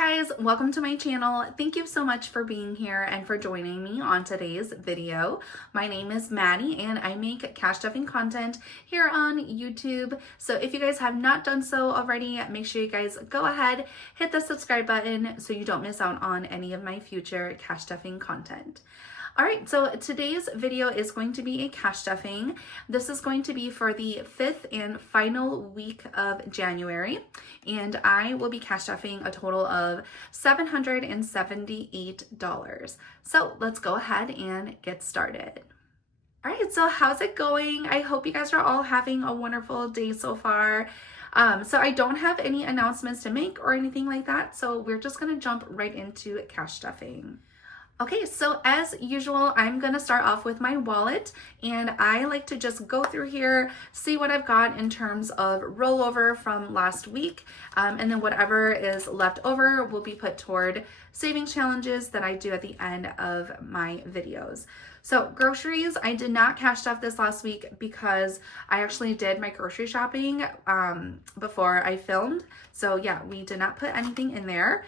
guys, welcome to my channel. Thank you so much for being here and for joining me on today's video. My name is Maddie and I make cash stuffing content here on YouTube. So if you guys have not done so already, make sure you guys go ahead, hit the subscribe button so you don't miss out on any of my future cash stuffing content. All right, so today's video is going to be a cash stuffing. This is going to be for the 5th and final week of January, and I will be cash stuffing a total of $778. So let's go ahead and get started. All right, so how's it going? I hope you guys are all having a wonderful day so far. So I don't have any announcements to make or anything like that, so we're just gonna jump right into cash stuffing. Okay, so as usual, I'm gonna start off with my wallet, and I like to just go through here, see what I've got in terms of rollover from last week, and then whatever is left over will be put toward savings challenges that I do at the end of my videos. So groceries, I did not cash stuff this last week because I actually did my grocery shopping before I filmed. So yeah, we did not put anything in there.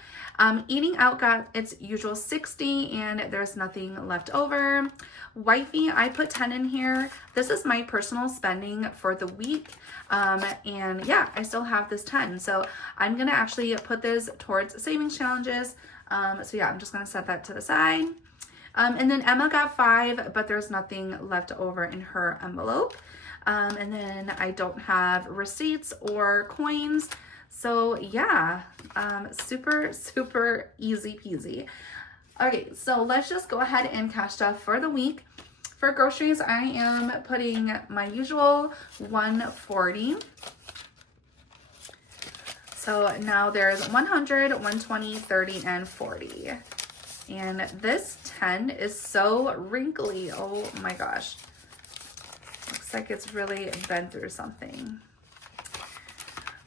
Eating out got its usual 60 and there's nothing left over. Wifey, I put 10 in here. This is my personal spending for the week. And yeah, I still have this 10. So I'm gonna actually put this towards savings challenges. So yeah, I'm just gonna set that to the side. And then Emma got 5, but there's nothing left over in her envelope. And then I don't have receipts or coins. So yeah, super easy peasy. Okay, so let's just go ahead and cash stuff for the week. For groceries, I am putting my usual 140. So now there's 100, 120, 30, and 40. And this 10 is so wrinkly. Oh my gosh. Looks like it's really been through something.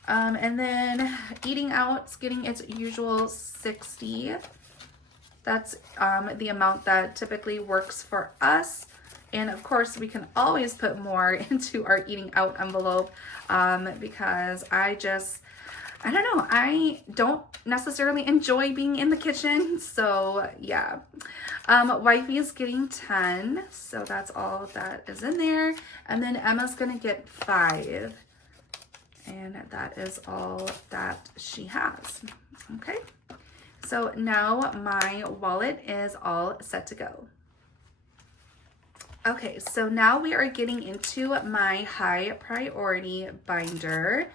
And then eating out is getting its usual 60. That's the amount that typically works for us. And of course, we can always put more into our eating out envelope because I don't know, I don't necessarily enjoy being in the kitchen, so yeah. Wifey is getting 10, so that's all that is in there. And then Emma's gonna get 5, and that is all that she has, okay? So now my wallet is all set to go. Okay, so now we are getting into my high priority binder.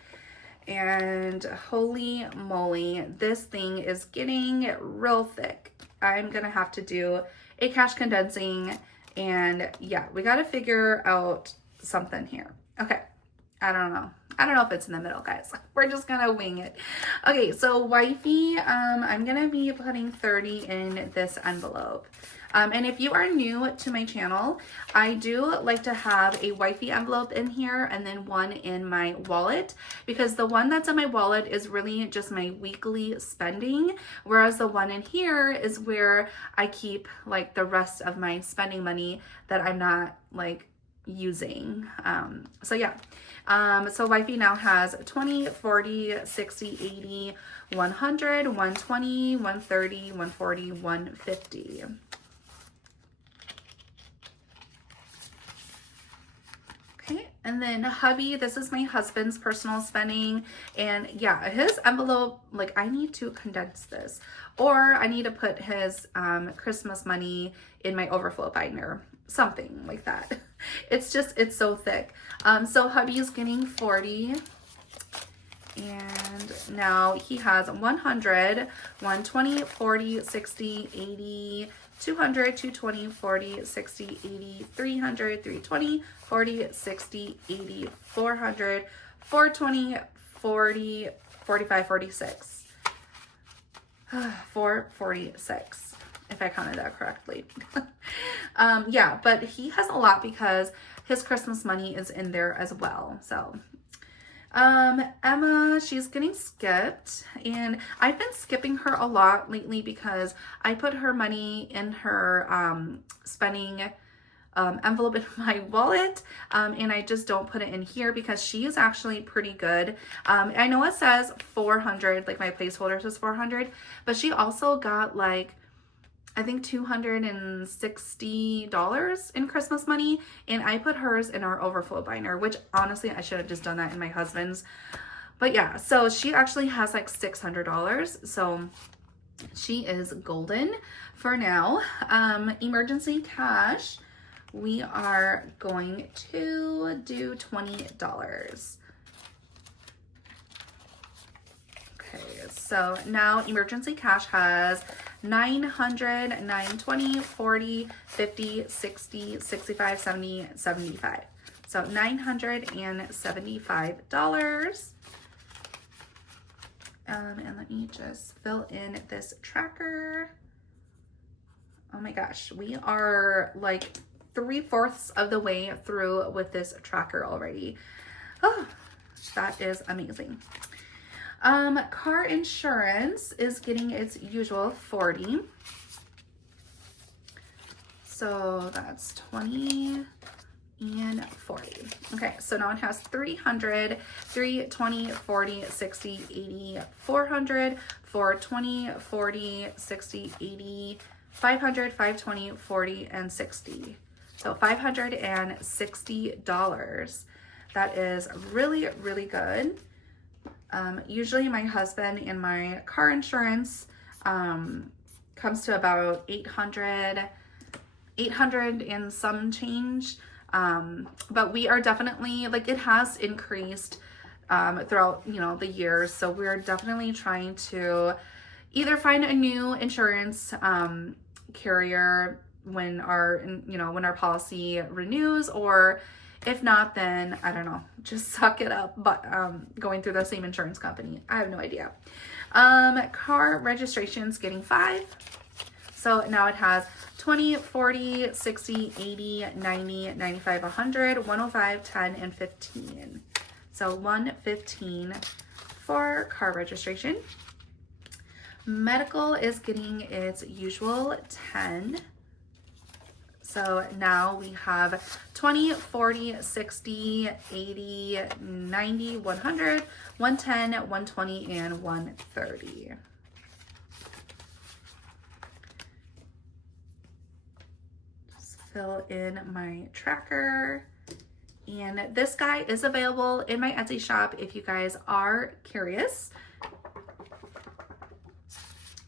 And holy moly, this thing is getting real thick. I'm gonna have to do a cash condensing, and yeah, we gotta figure out something here. Okay, I don't know if it's in the middle, guys. We're just gonna wing it. Okay, so wifey, I'm gonna be putting 30 in this envelope. And if you are new to my channel, I do like to have a wifey envelope in here and then one in my wallet, because the one that's in my wallet is really just my weekly spending, whereas the one in here is where I keep like the rest of my spending money that I'm not like using. So yeah, so wifey now has 20, 40, 60, 80, 100, 120, 130, 140, 150. And then hubby, this is my husband's personal spending, and yeah, his envelope, like I need to condense this, or I need to put his Christmas money in my overflow binder, something like that. It's so thick. So hubby is getting 40, and now he has 100, 120, 40, 60, 80, 200, 220, 40, 60, 80, 300, 320, 40, 60, 80, 400, 420, 40, 45, 46. 446, if I counted that correctly. Yeah, but he has a lot because his Christmas money is in there as well. So Emma, she's getting skipped, and I've been skipping her a lot lately because I put her money in her spending envelope in my wallet, and I just don't put it in here because she is actually pretty good. I know it says 400, like my placeholder says 400, but she also got like, I think $260 in Christmas money, and I put hers in our overflow binder, which honestly I should have just done that in my husband's. But yeah, so she actually has like $600, so she is golden for now. Emergency cash, we are going to do $20. Okay, so now emergency cash has 900, 920, 40, 50, 60, 65, 70, 75. So $975. And let me just fill in this tracker. Oh my gosh, we are like 3/4 of the way through with this tracker already. Oh, that is amazing. Car insurance is getting its usual 40. So that's 20 and 40. Okay, so now it has 300, 320, 40, 60, 80, 400, 420, 40, 60, 80, 500, 520, 40, and 60. So $560. That is really, really good. Usually my husband and my car insurance comes to about 800 and some change. But we are definitely, like, it has increased throughout, you know, the years. So we're definitely trying to either find a new insurance carrier when our, you know, when our policy renews, or if not, then I don't know, just suck it up. But going through the same insurance company, I have no idea. Car registration's getting 5. So now it has 20, 40, 60, 80, 90, 95, 100, 105, 10, and 15. So 115 for car registration. Medical is getting its usual 10. So now we have 20, 40, 60, 80, 90, 100, 110, 120, and 130. Just fill in my tracker. And this guy is available in my Etsy shop if you guys are curious.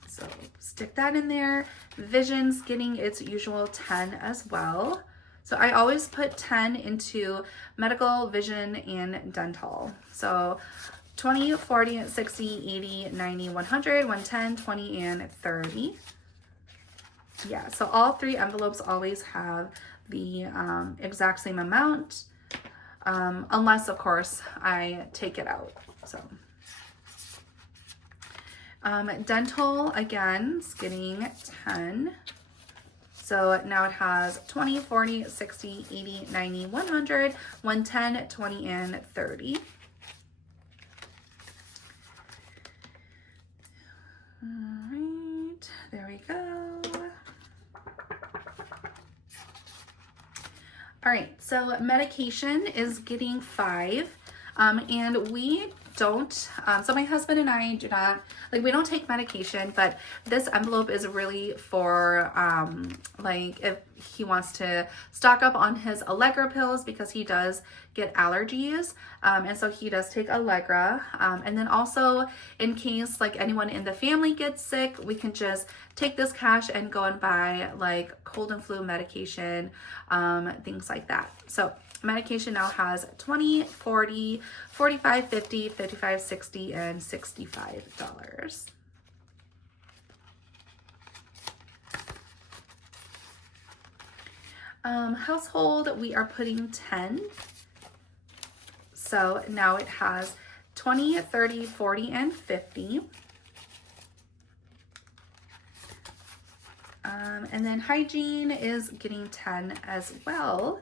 So stick that in there. Vision's getting its usual 10 as well. So I always put 10 into medical, vision, and dental. So 20, 40, 60, 80, 90, 100, 110, 20, and 30. Yeah, so all 3 envelopes always have the exact same amount, unless, of course, I take it out. So dental, again, is getting 10. So now it has 20, 40, 60, 80, 90, 100, 110, 20, and 30. All right, there we go. All right, so medication is getting 5, and we don't, so my husband and I do not, like, we don't take medication, but this envelope is really for, like, if he wants to stock up on his Allegra pills, because he does get allergies, and so he does take Allegra, and then also in case, like, anyone in the family gets sick, we can just take this cash and go and buy, like, cold and flu medication, things like that. So medication now has 20, 40, 45, 50, 55, 60, and $65. Household, we are putting 10. So now it has 20, 30, 40, and 50. And then hygiene is getting 10 as well.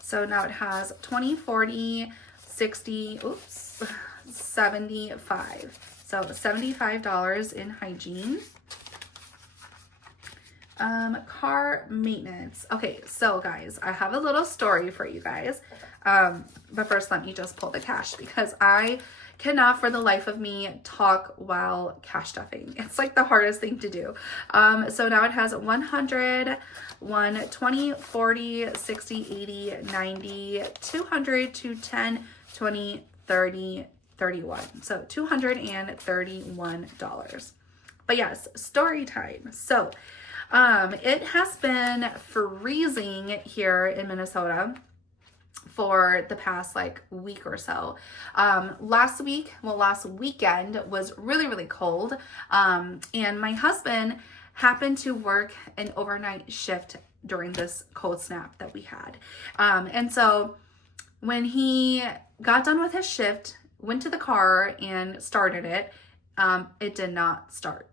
So now it has 20, 40, 60, 75. So $75 in hygiene. Car maintenance. Okay, so guys, I have a little story for you guys. But first let me just pull the cash because I cannot for the life of me talk while cash stuffing. It's like the hardest thing to do. So now it has 100, 120, 40, 60, 80, 90, 200, 210, 20, 30, 31. So $231. But yes, story time. So it has been freezing here in Minnesota for the past like week or so. Last weekend was really cold. And my husband happened to work an overnight shift during this cold snap that we had. And so when he got done with his shift, went to the car and started it, it did not start.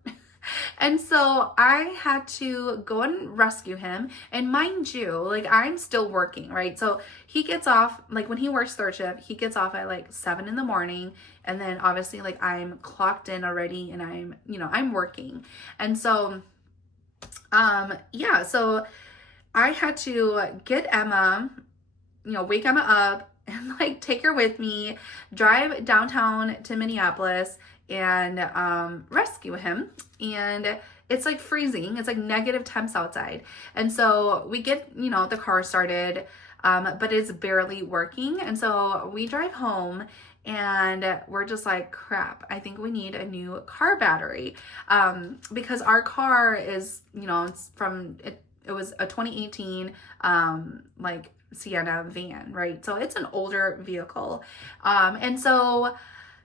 And so I had to go and rescue him. And mind you, like I'm still working, right? So he gets off, like when he works third shift, he gets off at like 7 in the morning. And then obviously like I'm clocked in already and I'm working. And so, yeah, so I had to get Emma, wake Emma up and like take her with me, drive downtown to Minneapolis and rescue him. And it's like freezing. It's like negative temps outside. And so we get, the car started, but it's barely working. And so we drive home and we're just like, crap, I think we need a new car battery. Because our car is, it's it was a 2018, like Sienna van, right? So it's an older vehicle. And so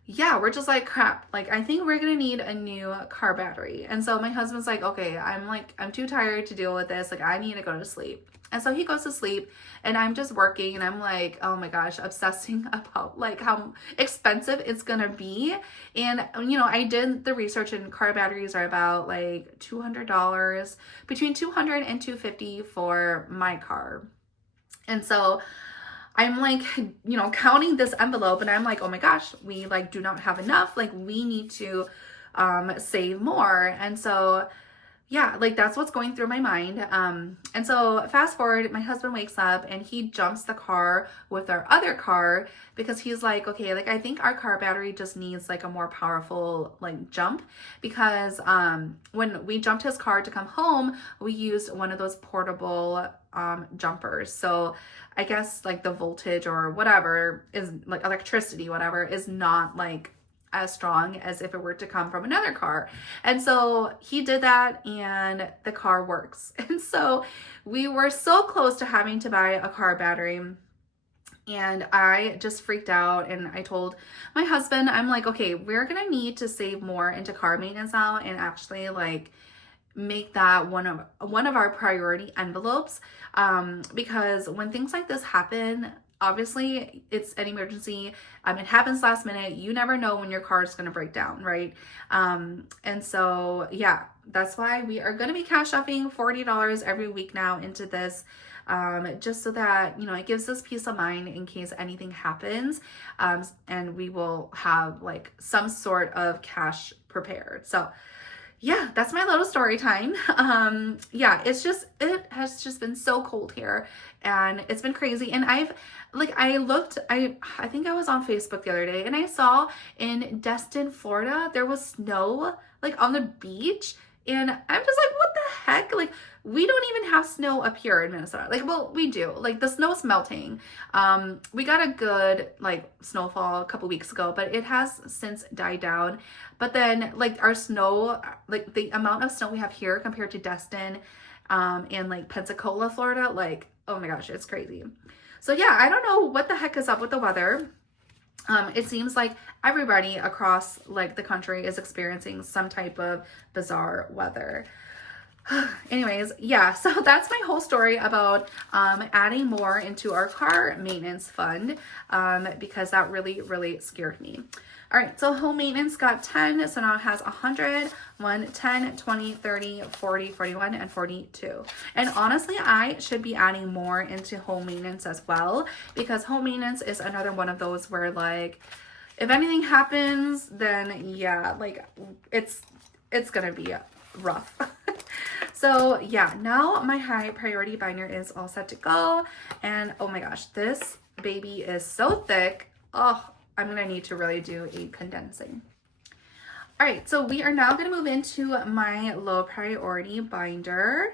yeah, we're just like, crap, like I think we're gonna need a new car battery. And so my husband's like, okay, I'm too tired to deal with this, like I need to go to sleep. And so he goes to sleep and I'm just working and I'm like, oh my gosh, obsessing about like how expensive it's gonna be. And I did the research and car batteries are about like $200, between $200 and $250 for my car. And so I'm like, counting this envelope and I'm like, oh my gosh, we like do not have enough. Like we need to save more. And so, yeah, like that's what's going through my mind. And so fast forward, my husband wakes up and he jumps the car with our other car because he's like, okay, like I think our car battery just needs like a more powerful like jump because when we jumped his car to come home, we used one of those portable jumpers. So I guess like the voltage or whatever is like electricity, whatever is not like as strong as if it were to come from another car. And so he did that and the car works. And so we were so close to having to buy a car battery. And I just freaked out and I told my husband, I'm like, okay, we're gonna need to save more into car maintenance now and actually like make that one of our priority envelopes, because when things like this happen, obviously it's an emergency. It happens last minute. You never know when your car is going to break down, right? And so yeah, that's why we are going to be cash stuffing $40 every week now into this, just so that it gives us peace of mind in case anything happens, and we will have like some sort of cash prepared. So yeah, that's my little story time. Yeah, it has just been so cold here and it's been crazy. And I think I was on Facebook the other day and I saw in Destin, Florida, there was snow like on the beach. And I'm just like, what the heck? Like, we don't even have snow up here in Minnesota. Like, well, we do. Like, the snow's melting. We got a good, like, snowfall a couple weeks ago, but it has since died down. But then, like, our snow, like, the amount of snow we have here compared to Destin and, like, Pensacola, Florida, like, oh my gosh, it's crazy. So, yeah, I don't know what the heck is up with the weather. It seems like everybody across like the country is experiencing some type of bizarre weather. Anyways, yeah, so that's my whole story about adding more into our car maintenance fund, because that really scared me. All right, so home maintenance got 10, so now it has 100, 1, 10, 20, 30, 40, 41, and 42. And honestly, I should be adding more into home maintenance as well, because home maintenance is another one of those where like, if anything happens, then yeah, like it's gonna be rough. So yeah, now my high priority binder is all set to go. And oh my gosh, this baby is so thick. Oh, I'm gonna need to really do a condensing. All right, so we are now gonna move into my low priority binder.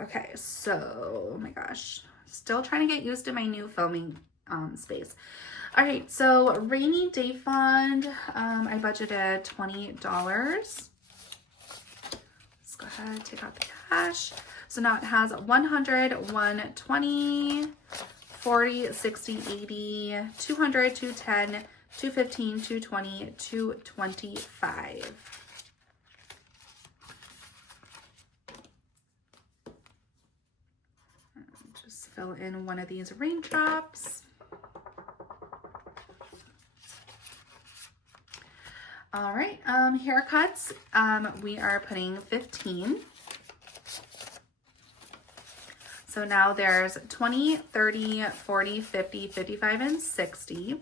Okay, so, oh my gosh, still trying to get used to my new filming space. All right, so rainy day fund, I budgeted $20. Let's go ahead and take out the cash. So now it has 100, 120, 40, 60, 80, 200, 210, 215, 220, 225. Just fill in one of these raindrops. All right, haircuts, we are putting 15. So now there's 20, 30, 40, 50, 55, and 60.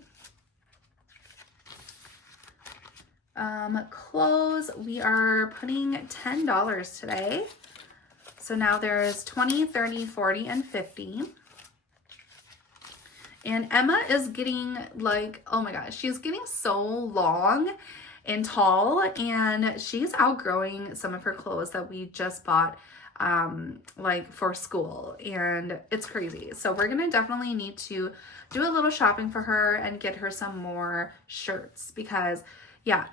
Clothes, we are putting $10 today. So now there's 20, 30, 40, and 50. And Emma is getting like, oh my gosh, she's getting so long and tall, and she's outgrowing some of her clothes that we just bought like for school, and it's crazy. So we're gonna definitely need to do a little shopping for her and get her some more shirts, because yeah,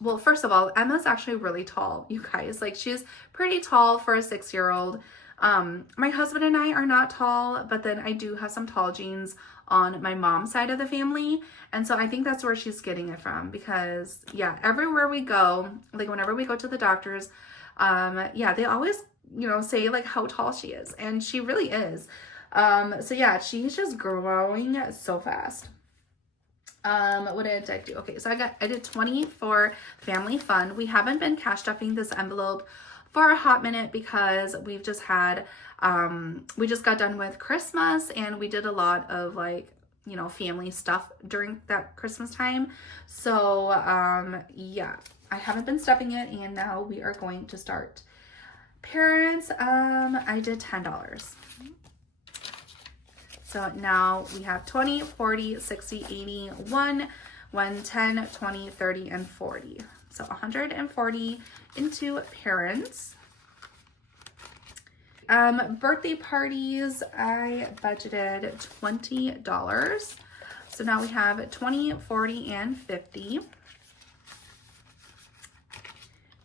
well, first of all, Emma's actually really tall, you guys. Like, she's pretty tall for a 6-year-old. My husband and I are not tall, but then I do have some tall genes on my mom's side of the family. And so I think that's where she's getting it from, because yeah, everywhere we go, like whenever we go to the doctors, yeah, they always, you know, say like how tall she is, and she really is. So yeah, she's just growing so fast. What did I do? Okay, so I did 20 for family fun. We haven't been cash stuffing this envelope for a hot minute because we've just had, we just got done with Christmas, and we did a lot of like, you know, family stuff during that Christmas time. So, yeah, I haven't been stuffing it, and now we are going to start. Parents, I did $10. So now we have 20, 40, 60, 80, 1, 110, 20, 30, and 40. So 140 into parents. Birthday parties, I budgeted $20. So now we have 20, 40, and 50.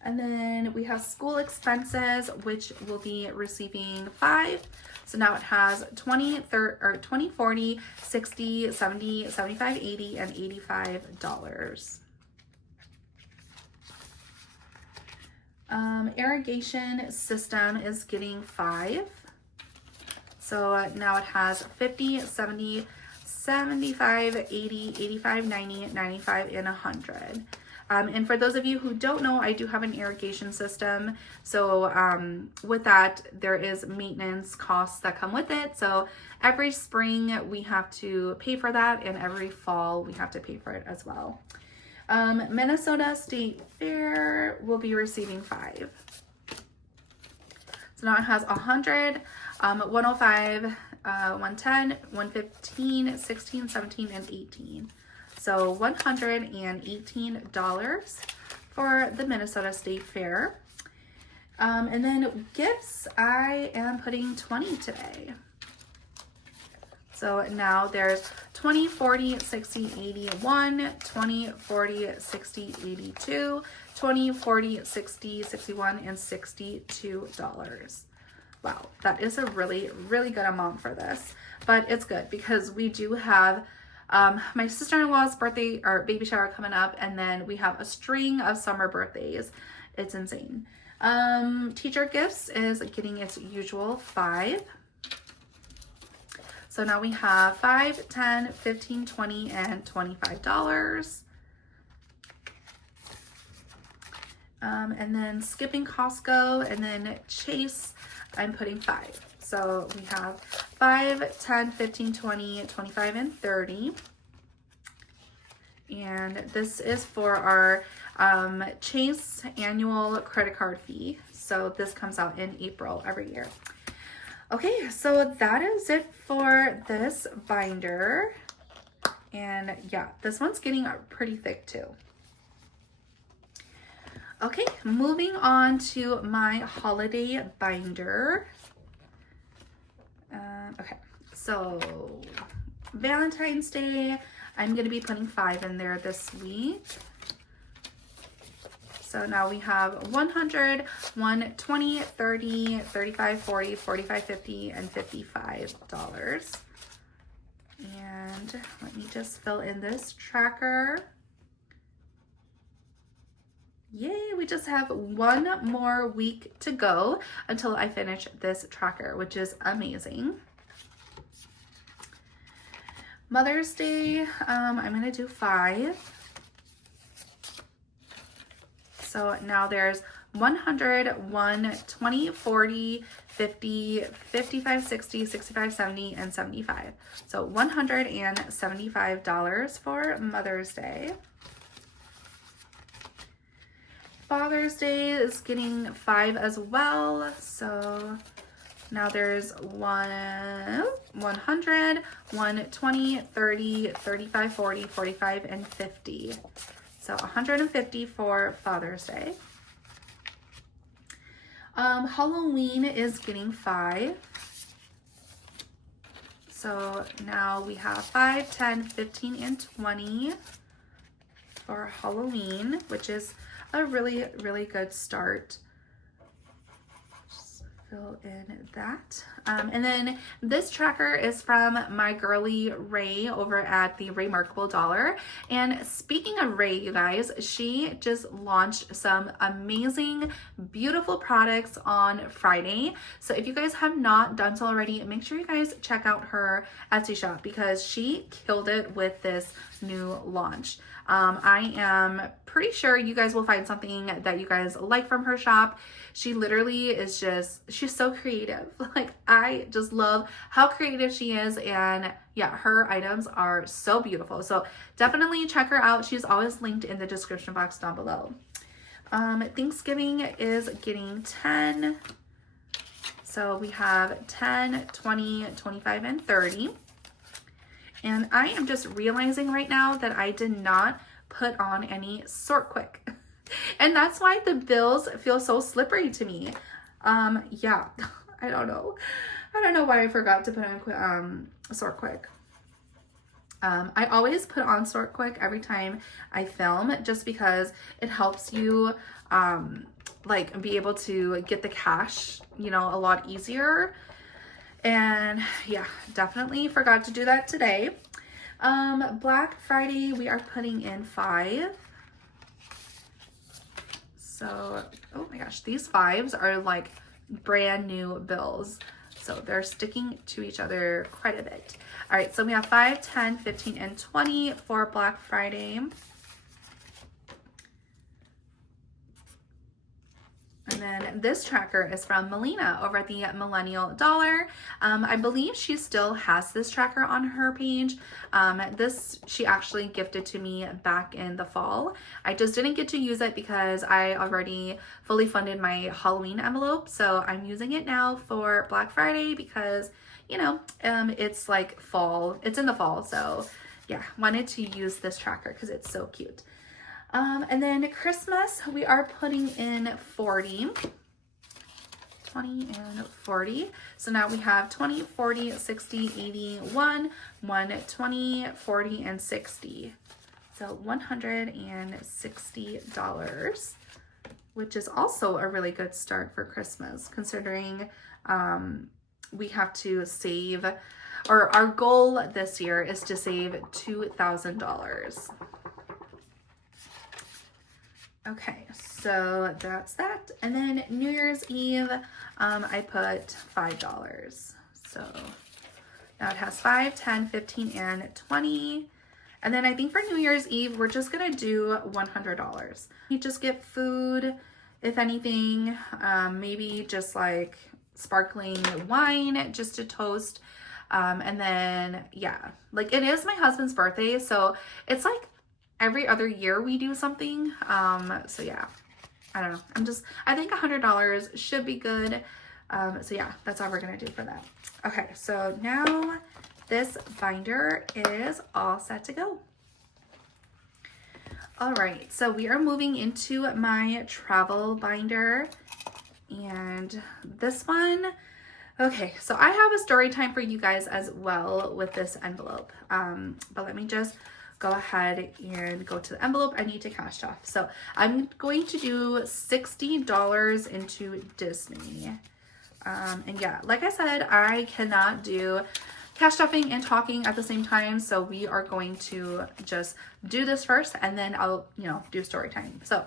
And then we have school expenses, which will be receiving 5. So now it has 20, 40, 60, 70, 75, 80, and $85. Irrigation system is getting 5. So now it has 50, 70, 75, 80, 85, 90, 95, and 100. And for those of you who don't know, I do have an irrigation system. So with that, there is maintenance costs that come with it. So every spring we have to pay for that, and every fall we have to pay for it as well. Minnesota State Fair will be receiving 5. So now it has 100, 105, 110, 115, 16, 17, and 18. So $118 for the Minnesota State Fair. And then gifts, I am putting 20 today. So now there's 20, 40, 60, 81, 20, 40, 60, 82, 20, 40, 60, 61, and $62. Wow, that is a really, really good amount for this. But it's good because we do have my sister-in-law's birthday or baby shower coming up, and then we have a string of summer birthdays. It's insane. Teacher gifts is getting its usual 5. So now we have 5, 10, 15, 20, and $25. And then skipping Costco, and then Chase, I'm putting 5. So we have 5, 10, 15, 20, 25, and 30. And this is for our Chase annual credit card fee. So this comes out in April every year. Okay, so that is it for this binder. And yeah, this one's getting pretty thick too. Okay, moving on to my holiday binder. Okay, so Valentine's Day, I'm going to be putting 5 in there this week. So now we have 100, 120, 30, 35, 40, 45, 50, and $55. And let me just fill in this tracker. Yay, we just have one more week to go until I finish this tracker, which is amazing. Mother's Day, I'm gonna do 5. So now there's 100, 120, 40, 50, 55, 60, 65, 70, and 75. So $175 for Mother's Day. Father's Day is getting 5 as well. So now there's 100, 120, 30, 35, 40, 45, and 50. So 150 for Father's Day. Halloween is getting 5. So now we have 5, 10, 15, and 20 for Halloween, which is a really, really good start. Just fill in that. And then this tracker is from my girly Ray over at the Remarkable Dollar. And speaking of Ray, you guys, she just launched some amazing, beautiful products on Friday. So if you guys have not done so already, make sure you guys check out her Etsy shop because she killed it with this new launch. I am pretty sure you guys will find something that you guys like from her shop. She literally is just, she's so creative. Like, I just love how creative she is. And yeah, her items are so beautiful. So definitely check her out. She's always linked in the description box down below. Thanksgiving is getting 10. So we have 10, 20, 25, and 30. And I am just realizing right now that I did not put on any Sort Quick. And that's why the bills feel so slippery to me. Yeah, I don't know. I don't know why I forgot to put on Sort Quick. I always put on Sort Quick every time I film just because it helps you like be able to get the cash, you know, a lot easier. And yeah, definitely forgot to do that today. Black Friday, we are putting in 5. So, oh my gosh, these 5s are like brand new bills. So they're sticking to each other quite a bit. All right, so we have 5, 10, 15, and 20 for Black Friday. And then this tracker is from Lina over at the Millennial Dollar. I believe she still has this tracker on her page. This she actually gifted to me back in the fall. I just didn't get to use it because I already fully funded my Halloween envelope. So I'm using it now for Black Friday because, you know, it's like fall. It's in the fall. So yeah, wanted to use this tracker because it's so cute. And then Christmas, we are putting in 40, 20 and 40. So now we have 20, 40, 60, 80, 120, 40, and 60. So $160, which is also a really good start for Christmas, considering we have to save, or our goal this year is to save $2,000. Okay, so that's that. And then New Year's Eve, I put $5. So now it has 5, 10, 15, and 20. And then I think for New Year's Eve, we're just gonna do $100. You just get food, if anything, maybe just like sparkling wine just to toast. And then, yeah, like it is my husband's birthday. So it's like, every other year we do something. So yeah, I don't know. I think $100 should be good. So yeah, that's all we're gonna do for that. Okay, so now this binder is all set to go. All right, so we are moving into my travel binder, and this one, okay, so I have a story time for you guys as well with this envelope, but let me just go ahead and go to the envelope. I need to cash stuff. So I'm going to do $60 into Disney. And yeah, like I said, I cannot do cash stuffing and talking at the same time. So we are going to just do this first, and then I'll, do story time. So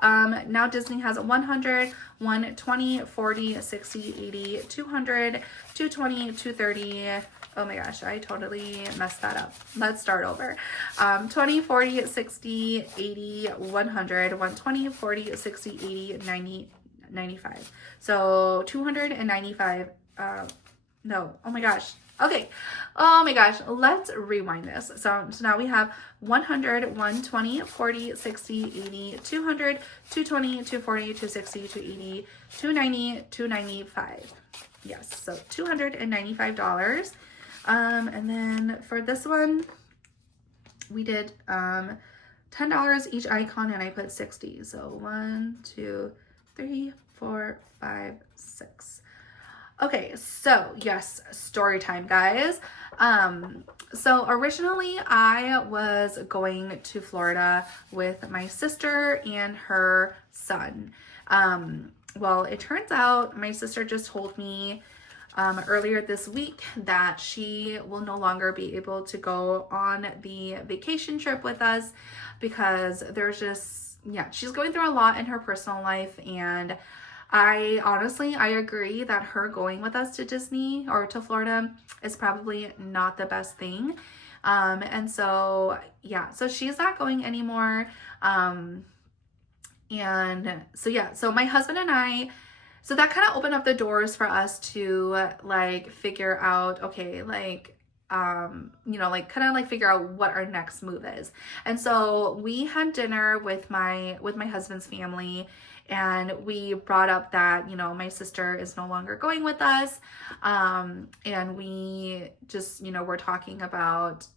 now Disney has 100, 120, 40, 60, 80, 200, 220, 230. Oh my gosh, I totally messed that up. Let's start over. 20, 40, 60, 80, 100, 120, 40, 60, 80, 90, 95. So 295, no, oh my gosh. Okay, oh my gosh, let's rewind this. So now we have 100, 120, 40, 60, 80, 200, 220, 240, 260, 280, 290, 295. Yes, so $295. And then for this one, we did $10 each icon, and I put 60. So 1, 2, 3, 4, 5, 6. Okay, so yes, story time, guys. So originally I was going to Florida with my sister and her son. Well, it turns out my sister just told me earlier this week that she will no longer be able to go on the vacation trip with us because there's just, she's going through a lot in her personal life, and I agree that her going with us to Disney or to Florida is probably not the best thing. And so, so she's not going anymore. And so my husband and I, so that kind of opened up the doors for us to figure out, okay, figure out what our next move is. And so we had dinner with my husband's family, and we brought up that, my sister is no longer going with us. And we just, we're talking about,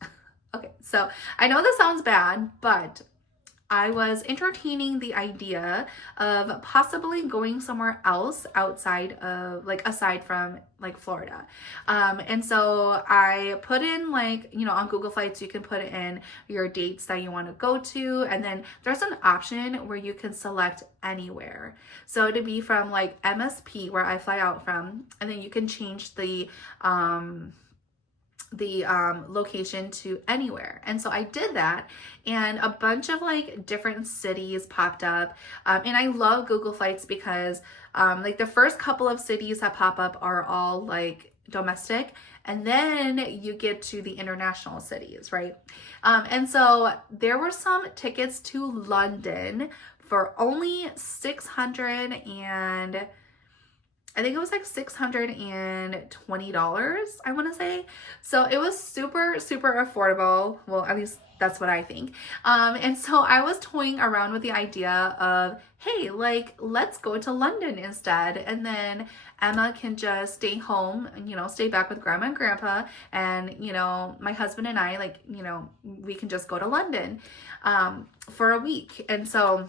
okay, so I know this sounds bad, but I was entertaining the idea of possibly going somewhere else outside of, aside from Florida. And so I put in on Google Flights, you can put in your dates that you want to go to. And then there's an option where you can select anywhere. So to be from MSP, where I fly out from, and then you can change the location to anywhere. And so I did that, and a bunch of different cities popped up. And I love Google Flights because the first couple of cities that pop up are all domestic, and then you get to the international cities, right? And so there were some tickets to London for only $620, I want to say. So it was super, super affordable. Well, at least that's what I think. And so I was toying around with the idea of, hey, let's go to London instead. And then Emma can just stay home and, stay back with grandma and grandpa. And, my husband and I, we can just go to London for a week. And so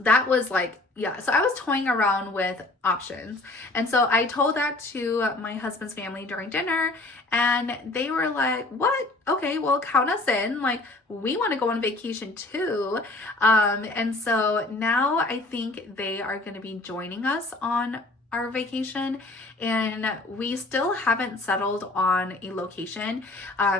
that was so I was toying around with options. And so I told that to my husband's family during dinner, and they were like, what? Okay, well, count us in. We want to go on vacation too. And so now I think they are going to be joining us on our vacation, and we still haven't settled on a location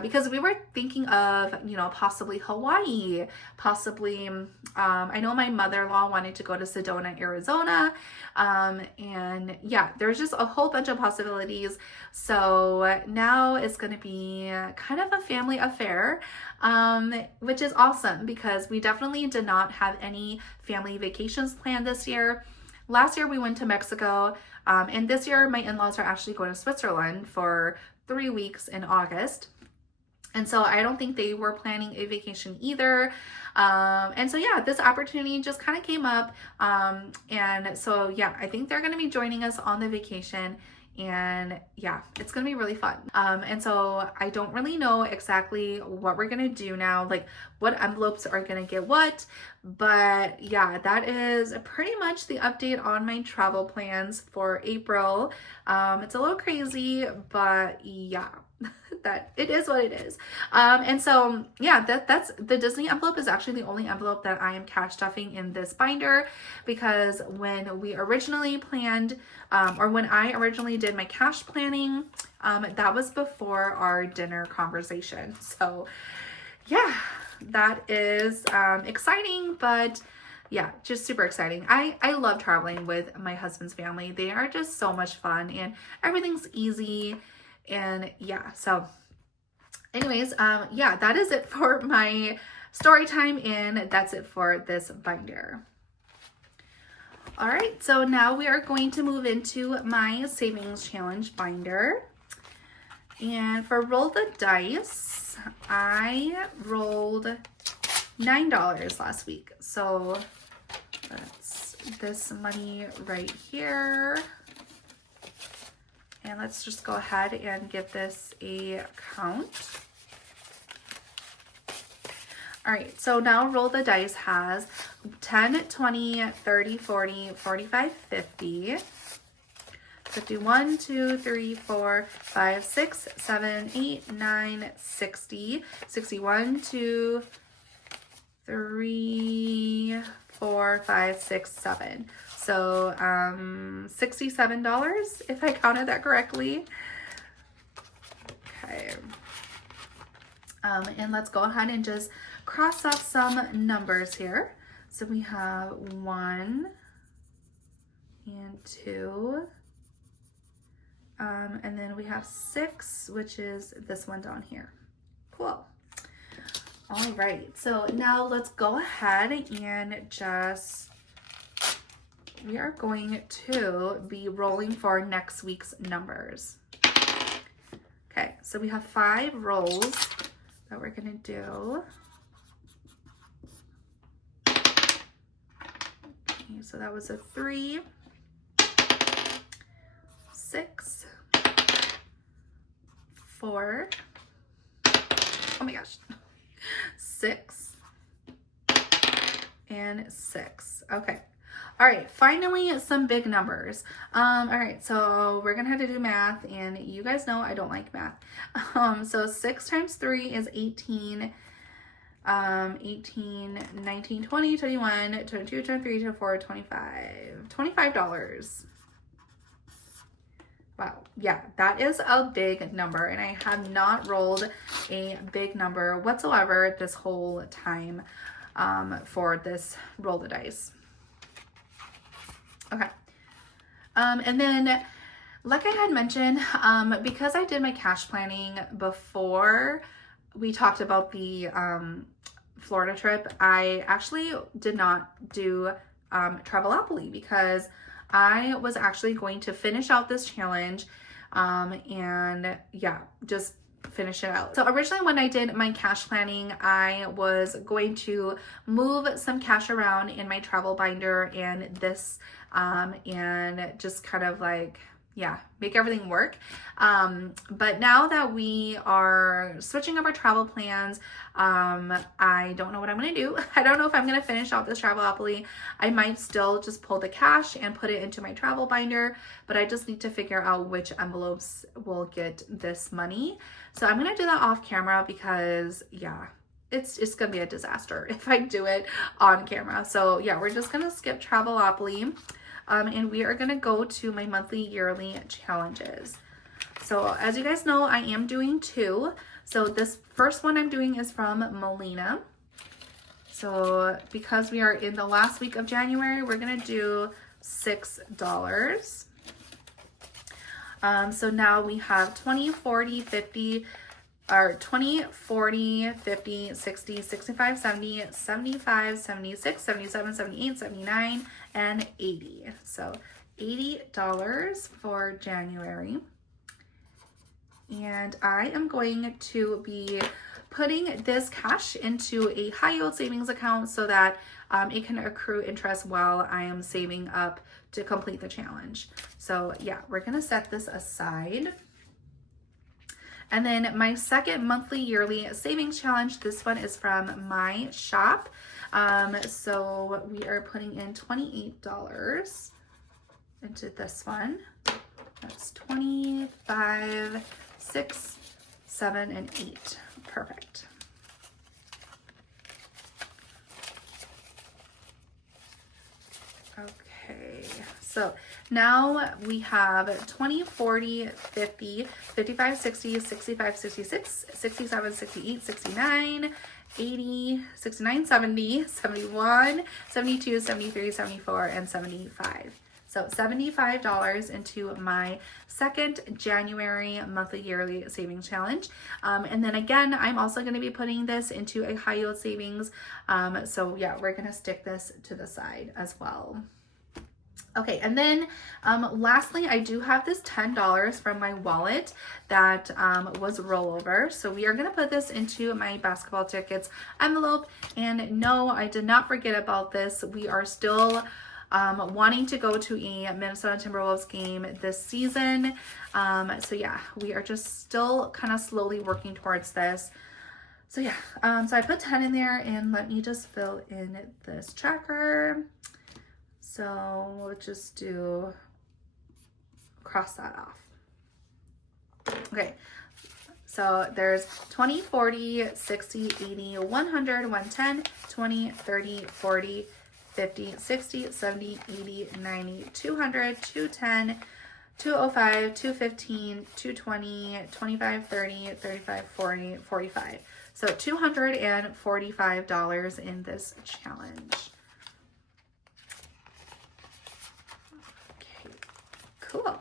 because we were thinking of, possibly Hawaii, possibly, I know my mother-in-law wanted to go to Sedona, Arizona, and there's just a whole bunch of possibilities. So now it's going to be kind of a family affair, which is awesome because we definitely did not have any family vacations planned this year. Last year we went to Mexico, and this year my in-laws are actually going to Switzerland for 3 weeks in August. And so I don't think they were planning a vacation either. And so yeah, this opportunity just kind of came up. And so yeah, I think they're going to be joining us on the vacation. And yeah, it's going to be really fun. And so I don't really know exactly what we're going to do now, like what envelopes are going to get what. But yeah, that is pretty much the update on my travel plans for April. It's a little crazy, but yeah. That it is what it is. And so yeah, that's the Disney envelope is actually the only envelope that I am cash stuffing in this binder, because when we originally planned, or when I originally did my cash planning, that was before our dinner conversation. So yeah, that is exciting, but yeah, just super exciting. I love traveling with my husband's family. They are just so much fun and everything's easy. And yeah, so anyways, yeah, that is it for my story time, and that's it for this binder. All right, so now we are going to move into my savings challenge binder. And for roll the dice, I rolled $9 last week. So that's this money right here. And let's just go ahead and give this a count. All right, so now roll the dice has 10, 20, 30, 40, 45, 50. 51, 2, 3, 4, 5, 6, 7, 8, 9, 60. 61, 2, 3, 4, 5, 6, 7. So $67, if I counted that correctly. Okay. And let's go ahead and just cross off some numbers here. So we have 1 and 2. And then we have 6, which is this one down here. Cool. All right, so now let's go ahead and just, we are going to be rolling for next week's numbers. Okay, so we have 5 rolls that we're gonna do. Okay, so that was a 3, 6, 4, oh my gosh, 6, and 6. Okay. All right, finally some big numbers. All right, so we're gonna have to do math, and you guys know I don't like math. So 6 times 3 is 18. 18, 19, 20, 21, 22, 23, 24, 25. $25. Wow, yeah, that is a big number, and I have not rolled a big number whatsoever this whole time for this roll the dice. Okay. And then, like I had mentioned, because I did my cash planning before we talked about the Florida trip, I actually did not do Travelopoly because I was actually going to finish out this challenge and yeah, just finish it out. So originally when I did my cash planning, I was going to move some cash around in my travel binder and this and just kind of like, yeah, make everything work. But now that we are switching up our travel plans, I don't know what I'm gonna do. I don't know if I'm gonna finish out this Travelopoly. I might still just pull the cash and put it into my travel binder, but I just need to figure out which envelopes will get this money. So I'm gonna do that off camera because yeah, it's just gonna be a disaster if I do it on camera. So yeah, we're just gonna skip Travelopoly. And we are gonna go to my monthly yearly challenges. So as you guys know, I am doing 2. So this first one I'm doing is from Lina. So because we are in the last week of January, we're gonna do $6. So now we have 20, 40, 50, or 20, 40, 50, 60, 65, 70, 75, 76, 77, 78, 79, and 80. So $80 for January. And I am going to be putting this cash into a high yield savings account so that it can accrue interest while I am saving up to complete the challenge. So yeah, we're gonna set this aside. And then my second monthly yearly savings challenge, this one is from my shop. So we are putting in $28 into this one. That's 25, 6, 7, and 8. Perfect. Okay, so now we have 20, 40, 50, 55, 60, 65, 66, 67, 68, 69, 80, 69, 70, 71, 72, 73, 74, and 75. So $75 into my second January monthly yearly savings challenge. And then again, I'm also going to be putting this into a high yield savings. So yeah, we're going to stick this to the side as well. Okay, and then lastly, I do have this $10 from my wallet that was rollover. So we are going to put this into my basketball tickets envelope. And no, I did not forget about this. We are still wanting to go to a Minnesota Timberwolves game this season. So yeah, we are just still kind of slowly working towards this. So yeah, so I put 10 in there, and let me just fill in this tracker. So we'll just cross that off. Okay, so there's 20, 40, 60, 80, 100, 110, 20, 30, 40, 50, 60, 70, 80, 90, 200, 210, 205, 215, 220, 25, 30, 35, 40, 45. So $245 in this challenge. Okay, cool.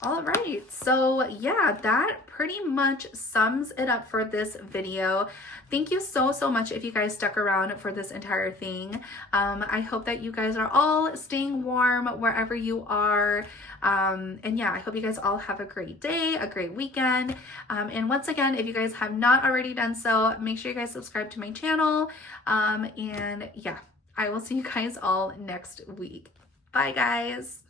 All right, so yeah, that pretty much sums it up for this video. Thank you so much if you guys stuck around for this entire thing. I hope that you guys are all staying warm wherever you are. And yeah, I hope you guys all have a great day, a great weekend. And once again, if you guys have not already done so, make sure you guys subscribe to my channel. And yeah, I will see you guys all next week. Bye guys.